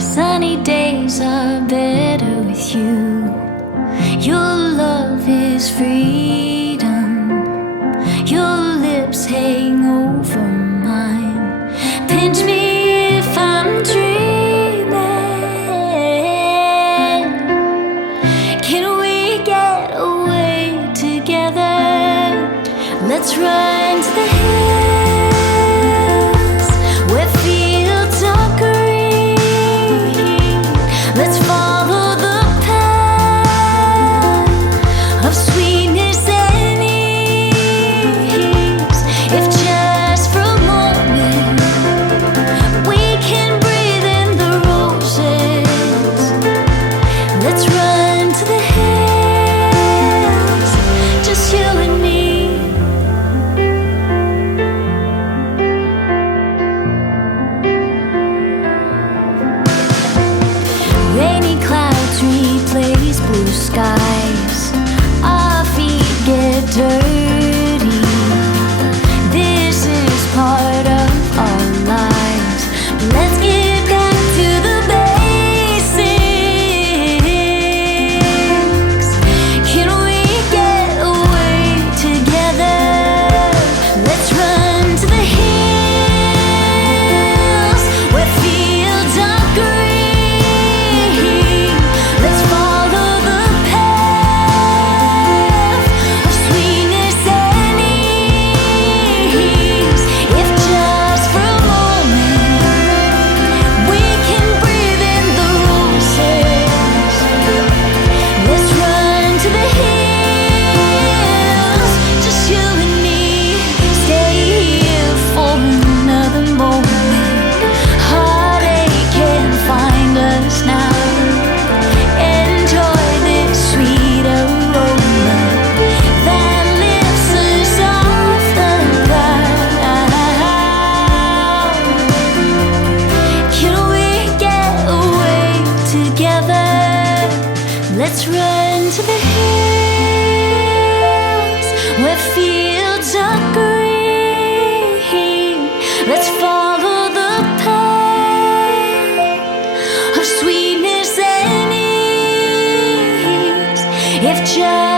Sunny days are better with you. Your love is freedom. Your lips hang over mine. Pinch me if I'm dreaming. Can we get away together? Let's run to the hills where fields are green. Let's follow the path of sweetness and ease. If just for a moment we can breathe in the roses. Let's run to the hills, just you and me. Rainy clouds replace blue skies. Our feet get dirty. This is part of our lives. But let's get back to the basics. Can we get away together? Let's run to the hills where fields are green. Let's follow the path of sweetness and ease. If just for a moment we can breathe in the roses. Let's run to the hills, just you and me. Stay here for another moment. Heartache can't find us now. Enjoy this sweet aroma that lifts us off the ground. Can we get away together? Let's run to the hills where fields are green. Let's follow the path of sweetness and ease. If just